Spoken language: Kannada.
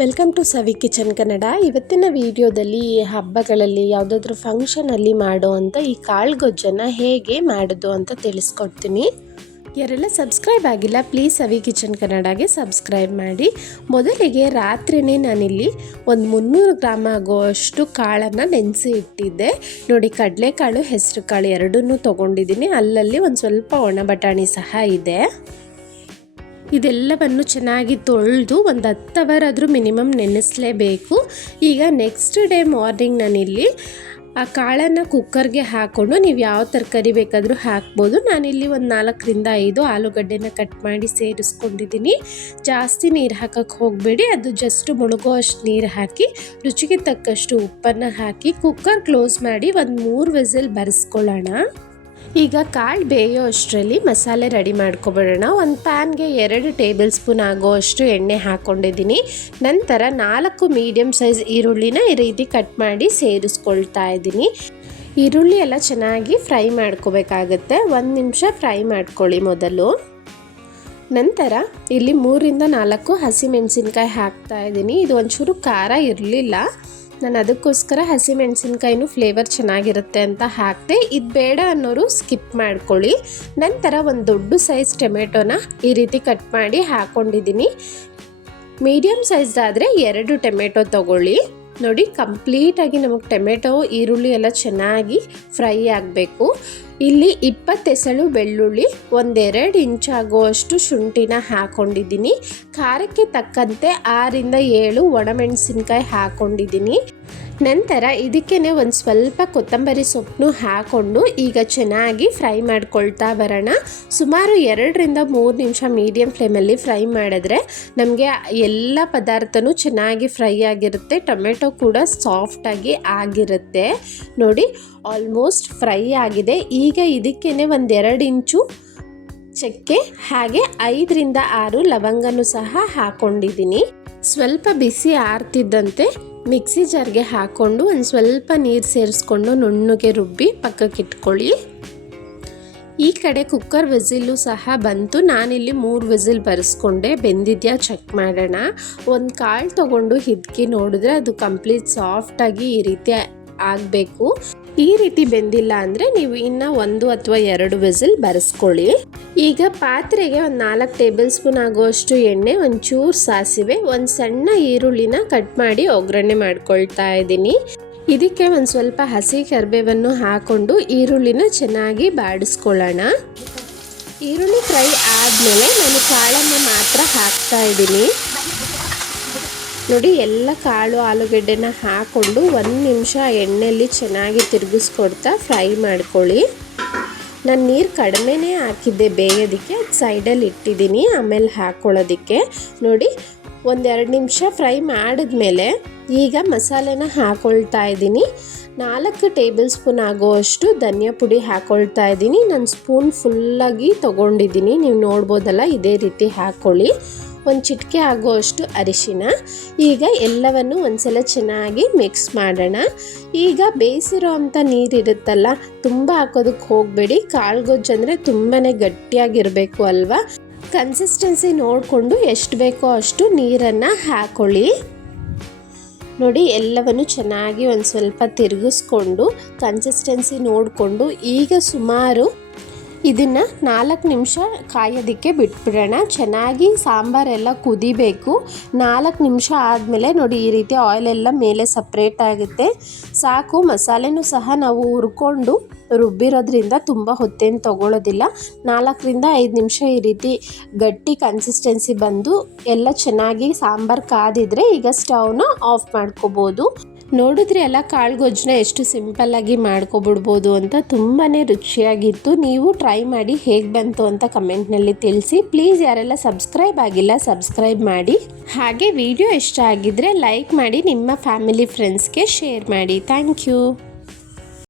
Welcome to Savi kitchen Kannada. ಇವತ್ತಿನ ವಿಡಿಯೋದಲ್ಲಿ ಹಬ್ಬಗಳಲ್ಲಿ ಯಾವುದಾದ್ರೂ ಫಂಕ್ಷನಲ್ಲಿ ಮಾಡೋ ಅಂಥ ಈ ಕಾಳು ಗೊಜ್ಜನ್ನು ಹೇಗೆ ಮಾಡೋದು ಅಂತ ತಿಳಿಸ್ಕೊಡ್ತೀನಿ. ಯಾರೆಲ್ಲ ಸಬ್ಸ್ಕ್ರೈಬ್ ಆಗಿಲ್ಲ ಪ್ಲೀಸ್ ಸವಿ ಕಿಚನ್ ಕನ್ನಡಗೆ ಸಬ್ಸ್ಕ್ರೈಬ್ ಮಾಡಿ. ಮೊದಲಿಗೆ ರಾತ್ರಿನೇ ನಾನಿಲ್ಲಿ ಒಂದು 300 ಗ್ರಾಮ್ ಆಗೋಷ್ಟು ಕಾಳನ್ನು ನೆನೆಸಿ ಇಟ್ಟಿದ್ದೆ. ನೋಡಿ, ಕಡಲೆಕಾಳು ಹೆಸರು ಕಾಳು ಎರಡನ್ನೂ ತೊಗೊಂಡಿದ್ದೀನಿ. ಅಲ್ಲಲ್ಲಿ ಒಂದು ಸ್ವಲ್ಪ ಒಣ ಬಟಾಣಿ ಸಹ ಇದೆ. ಇದೆಲ್ಲವನ್ನು ಚೆನ್ನಾಗಿ ತೊಳೆದು ಒಂದು 10 ಅವರ್ ಆದರೂ ಮಿನಿಮಮ್ ನೆನೆಸಲೇಬೇಕು. ಈಗ ನೆಕ್ಸ್ಟ್ ಡೇ ಮಾರ್ನಿಂಗ್ ನಾನಿಲ್ಲಿ ಆ ಕಾಳನ್ನು ಕುಕ್ಕರ್ಗೆ ಹಾಕ್ಕೊಂಡು ನೀವು ಯಾವ ತರಕಾರಿ ಬೇಕಾದರೂ ಹಾಕ್ಬೋದು. ನಾನಿಲ್ಲಿ ಒಂದು 4 ರಿಂದ 5 ಆಲೂಗಡ್ಡೆನ ಕಟ್ ಮಾಡಿ ಸೇರಿಸ್ಕೊಂಡಿದ್ದೀನಿ. ಜಾಸ್ತಿ ನೀರು ಹಾಕಕ್ಕೆ ಹೋಗಬೇಡಿ, ಅದು ಜಸ್ಟ್ ಮುಳುಗೋ ಅಷ್ಟು ನೀರು ಹಾಕಿ ರುಚಿಗೆ ತಕ್ಕಷ್ಟು ಉಪ್ಪನ್ನು ಹಾಕಿ ಕುಕ್ಕರ್ ಕ್ಲೋಸ್ ಮಾಡಿ ಒಂದು 3 ವಿಸಿಲ್ ಬರೆಸ್ಕೊಳ್ಳೋಣ. ಈಗ ಕಾಳು ಬೇಯೋ ಅಷ್ಟರಲ್ಲಿ ಮಸಾಲೆ ರೆಡಿ ಮಾಡ್ಕೊಬಿಡೋಣ. ಒಂದು ಪ್ಯಾನ್ಗೆ 2 ಟೇಬಲ್ ಸ್ಪೂನ್ ಆಗೋಷ್ಟು ಎಣ್ಣೆ ಹಾಕ್ಕೊಂಡಿದ್ದೀನಿ. ನಂತರ 4 ಮೀಡಿಯಮ್ ಸೈಜ್ ಈರುಳ್ಳಿನ ಈ ರೀತಿ ಕಟ್ ಮಾಡಿ ಸೇರಿಸ್ಕೊಳ್ತಾ ಇದ್ದೀನಿ. ಈರುಳ್ಳಿ ಎಲ್ಲ ಚೆನ್ನಾಗಿ ಫ್ರೈ ಮಾಡ್ಕೋಬೇಕಾಗತ್ತೆ. 1 ನಿಮಿಷ ಫ್ರೈ ಮಾಡ್ಕೊಳ್ಳಿ ಮೊದಲು. ನಂತರ ಇಲ್ಲಿ 3 ರಿಂದ 4 ಹಸಿಮೆಣಸಿನ್ಕಾಯಿ ಹಾಕ್ತಾ ಇದ್ದೀನಿ. ಇದು ಒಂಚೂರು ಖಾರ ಇರಲಿಲ್ಲ, ನಾನು ಅದಕ್ಕೋಸ್ಕರ ಹಸಿಮೆಣಸಿನ್ಕಾಯಿನೂ ಫ್ಲೇವರ್ ಚೆನ್ನಾಗಿರುತ್ತೆ ಅಂತ ಹಾಕಿದೆ. ಇದು ಬೇಡ ಅನ್ನೋರು ಸ್ಕಿಪ್ ಮಾಡ್ಕೊಳ್ಳಿ. ನಂತರ ಒಂದು ದೊಡ್ಡ ಸೈಜ್ ಟೊಮೆಟೊನ ಈ ರೀತಿ ಕಟ್ ಮಾಡಿ ಹಾಕ್ಕೊಂಡಿದ್ದೀನಿ. ಮೀಡಿಯಮ್ ಸೈಜ್ದಾದರೆ 2 ಟೊಮೆಟೊ ತೊಗೊಳ್ಳಿ. ನೋಡಿ, ಕಂಪ್ಲೀಟಾಗಿ ನಮಗೆ ಟೊಮೆಟೊ ಈರುಳ್ಳಿ ಎಲ್ಲ ಚೆನ್ನಾಗಿ ಫ್ರೈ ಆಗಬೇಕು. ಇಲ್ಲಿ 20 ಎಸಳು ಬೆಳ್ಳುಳ್ಳಿ, 1-2 ಇಂಚ್ ಆಗುವಷ್ಟು ಶುಂಠಿನ ಹಾಕ್ಕೊಂಡಿದ್ದೀನಿ. ಖಾರಕ್ಕೆ ತಕ್ಕಂತೆ 6 ರಿಂದ 7 ಒಣಮೆಣಸಿನ್ಕಾಯಿ ಹಾಕ್ಕೊಂಡಿದ್ದೀನಿ. ನಂತರ ಇದಕ್ಕೇ ಒಂದು ಸ್ವಲ್ಪ ಕೊತ್ತಂಬರಿ ಸೊಪ್ಪನ್ನು ಹಾಕ್ಕೊಂಡು ಈಗ ಚೆನ್ನಾಗಿ ಫ್ರೈ ಮಾಡ್ಕೊಳ್ತಾ ಬರೋಣ. ಸುಮಾರು 2 ರಿಂದ 3 ನಿಮಿಷ ಮೀಡಿಯಮ್ ಫ್ಲೇಮಲ್ಲಿ ಫ್ರೈ ಮಾಡಿದ್ರೆ ನಮಗೆ ಎಲ್ಲ ಪದಾರ್ಥನೂ ಚೆನ್ನಾಗಿ ಫ್ರೈ ಆಗಿರುತ್ತೆ. ಟೊಮೆಟೊ ಕೂಡ ಸಾಫ್ಟಾಗಿ ಆಗಿರುತ್ತೆ. ನೋಡಿ, ಆಲ್ಮೋಸ್ಟ್ ಫ್ರೈ ಆಗಿದೆ. ಈಗ ಇದಕ್ಕೇ 1-2 ಇಂಚು ಚಕ್ಕೆ ಹಾಗೆ 5 ರಿಂದ 6 ಲವಂಗನೂ ಸಹ ಹಾಕ್ಕೊಂಡಿದ್ದೀನಿ. ಸ್ವಲ್ಪ ಬಿಸಿ ಆರ್ತಿದ್ದಂತೆ ಮಿಕ್ಸಿ ಜಾರ್ಗೆ ಹಾಕ್ಕೊಂಡು ಒಂದು ಸ್ವಲ್ಪ ನೀರು ಸೇರಿಸ್ಕೊಂಡು ನುಣ್ಣಗೆ ರುಬ್ಬಿ ಪಕ್ಕಕ್ಕೆ ಇಟ್ಕೊಳ್ಳಿ. ಈ ಕಡೆ ಕುಕ್ಕರ್ ವಿಸಿಲು ಸಹ ಬಂತು. ನಾನಿಲ್ಲಿ 3 ವಿಸಿಲ್ ಬರೆಸ್ಕೊಂಡೆ. ಬೆಂದಿದೆಯಾ ಚೆಕ್ ಮಾಡೋಣ. ಒಂದು ಕಾಳು ತೊಗೊಂಡು ಹಿದ್ಕಿ ನೋಡಿದ್ರೆ ಅದು ಕಂಪ್ಲೀಟ್ ಸಾಫ್ಟಾಗಿ ಈ ರೀತಿ ಆಗಬೇಕು. ಈ ರೀತಿ ಬೆಂದಿಲ್ಲ ಅಂದರೆ ನೀವು ಇನ್ನು 1 ಅಥವಾ 2 ವಿಸಿಲ್ ಬರೆಸ್ಕೊಳ್ಳಿ. ಈಗ ಪಾತ್ರೆಗೆ ಒಂದು 4 ಟೇಬಲ್ ಸ್ಪೂನ್ ಆಗುವಷ್ಟು ಎಣ್ಣೆ, ಒಂಚೂರು ಸಾಸಿವೆ, ಒಂದು ಸಣ್ಣ ಈರುಳ್ಳಿನ ಕಟ್ ಮಾಡಿ ಒಗ್ಗರಣೆ ಮಾಡ್ಕೊಳ್ತಾ ಇದ್ದೀನಿ. ಇದಕ್ಕೆ ಒಂದು ಸ್ವಲ್ಪ ಹಸಿ ಕರಿಬೇವನ್ನು ಹಾಕ್ಕೊಂಡು ಈರುಳ್ಳಿನ ಚೆನ್ನಾಗಿ ಬಾಡಿಸ್ಕೊಳ್ಳೋಣ. ಈರುಳ್ಳಿ ಫ್ರೈ ಆದಮೇಲೆ ನಾನು ಕಾಳನ್ನು ಮಾತ್ರ ಹಾಕ್ತಾ ಇದ್ದೀನಿ. ನೋಡಿ, ಎಲ್ಲ ಕಾಳು ಆಲೂಗಡ್ಡೆನ ಹಾಕ್ಕೊಂಡು 1 ನಿಮಿಷ ಎಣ್ಣೆಯಲ್ಲಿ ಚೆನ್ನಾಗಿ ತಿರುಗಿಸ್ಕೊಡ್ತಾ ಫ್ರೈ ಮಾಡ್ಕೊಳ್ಳಿ. ನಾನು ನೀರು ಕಡಿಮೆನೇ ಹಾಕಿದ್ದೆ ಬೇಯೋದಕ್ಕೆ, ಅದು ಸೈಡಲ್ಲಿ ಇಟ್ಟಿದ್ದೀನಿ ಆಮೇಲೆ ಹಾಕ್ಕೊಳ್ಳೋದಕ್ಕೆ. ನೋಡಿ, 1-2 ನಿಮಿಷ ಫ್ರೈ ಮಾಡಿದ್ಮೇಲೆ ಈಗ ಮಸಾಲೆನ ಹಾಕ್ಕೊಳ್ತಾ ಇದ್ದೀನಿ. 4 ಟೇಬಲ್ ಸ್ಪೂನ್ ಆಗೋಷ್ಟು ಧನಿಯಾ ಪುಡಿ ಹಾಕ್ಕೊಳ್ತಾ ಇದ್ದೀನಿ. ನಾನು ಸ್ಪೂನ್ ಫುಲ್ಲಾಗಿ ತೊಗೊಂಡಿದ್ದೀನಿ, ನೀವು ನೋಡ್ಬೋದಲ್ಲ, ಇದೇ ರೀತಿ ಹಾಕ್ಕೊಳ್ಳಿ. ಒಂದು ಚಿಟಿಕೆ ಆಗೋಷ್ಟು ಅರಿಶಿನ. ಈಗ ಎಲ್ಲವನ್ನು ಒಂದ್ಸಲ ಚೆನ್ನಾಗಿ ಮಿಕ್ಸ್ ಮಾಡೋಣ. ಈಗ ಬೇಯಿಸಿರೋ ಅಂಥ ನೀರಿರುತ್ತಲ್ಲ, ತುಂಬ ಹಾಕೋದಕ್ಕೆ ಹೋಗಬೇಡಿ. ಕಾಳು ಗೊಜ್ಜು ಅಂದರೆ ತುಂಬಾ ಗಟ್ಟಿಯಾಗಿರಬೇಕು ಅಲ್ವಾ. ಕನ್ಸಿಸ್ಟೆನ್ಸಿ ನೋಡಿಕೊಂಡು ಎಷ್ಟು ಬೇಕೋ ಅಷ್ಟು ನೀರನ್ನು ಹಾಕ್ಕೊಳ್ಳಿ. ನೋಡಿ, ಎಲ್ಲವನ್ನು ಚೆನ್ನಾಗಿ ಒಂದು ಸ್ವಲ್ಪ ತಿರುಗಿಸ್ಕೊಂಡು ಕನ್ಸಿಸ್ಟೆನ್ಸಿ ನೋಡಿಕೊಂಡು ಈಗ ಸುಮಾರು ಇದನ್ನು 4 ನಿಮಿಷ ಕಾಯೋದಕ್ಕೆ ಬಿಟ್ಬಿಡೋಣ. ಚೆನ್ನಾಗಿ ಸಾಂಬಾರೆಲ್ಲ ಕುದಿಬೇಕು. 4 ನಿಮಿಷ ಆದಮೇಲೆ ನೋಡಿ, ಈ ರೀತಿ ಆಯಿಲೆಲ್ಲ ಮೇಲೆ ಸಪ್ರೇಟ್ ಆಗುತ್ತೆ. ಸಾಕು. ಮಸಾಲೆನೂ ಸಹ ನಾವು ಹುರ್ಕೊಂಡು ರುಬ್ಬಿರೋದ್ರಿಂದ ತುಂಬ ಹೊತ್ತೇನು ತೊಗೊಳ್ಳೋದಿಲ್ಲ. 4 ರಿಂದ 5 ನಿಮಿಷ ಈ ರೀತಿ ಗಟ್ಟಿ ಕನ್ಸಿಸ್ಟೆನ್ಸಿ ಬಂದು ಎಲ್ಲ ಚೆನ್ನಾಗಿ ಸಾಂಬಾರು ಕಾದಿದ್ರೆ ಈಗ ಸ್ಟವ್ನ ಆಫ್ ಮಾಡ್ಕೋಬೋದು. ನೋಡಿದ್ರೆ ಎಲ್ಲ ಕಾಳು ಗೊಜ್ಜನ್ನ ಎಷ್ಟು ಸಿಂಪಲ್ಲಾಗಿ ಮಾಡ್ಕೊಬಿಡ್ಬೋದು ಅಂತ. ತುಂಬಾ ರುಚಿಯಾಗಿತ್ತು. ನೀವು ಟ್ರೈ ಮಾಡಿ ಹೇಗೆ ಬಂತು ಅಂತ ಕಮೆಂಟ್ನಲ್ಲಿ ತಿಳಿಸಿ. ಪ್ಲೀಸ್ ಯಾರೆಲ್ಲ ಸಬ್ಸ್ಕ್ರೈಬ್ ಆಗಿಲ್ಲ ಸಬ್ಸ್ಕ್ರೈಬ್ ಮಾಡಿ. ಹಾಗೆ ವಿಡಿಯೋ ಇಷ್ಟ ಆಗಿದ್ದರೆ ಲೈಕ್ ಮಾಡಿ, ನಿಮ್ಮ ಫ್ಯಾಮಿಲಿ ಫ್ರೆಂಡ್ಸ್ಗೆ ಶೇರ್ ಮಾಡಿ. Thank you.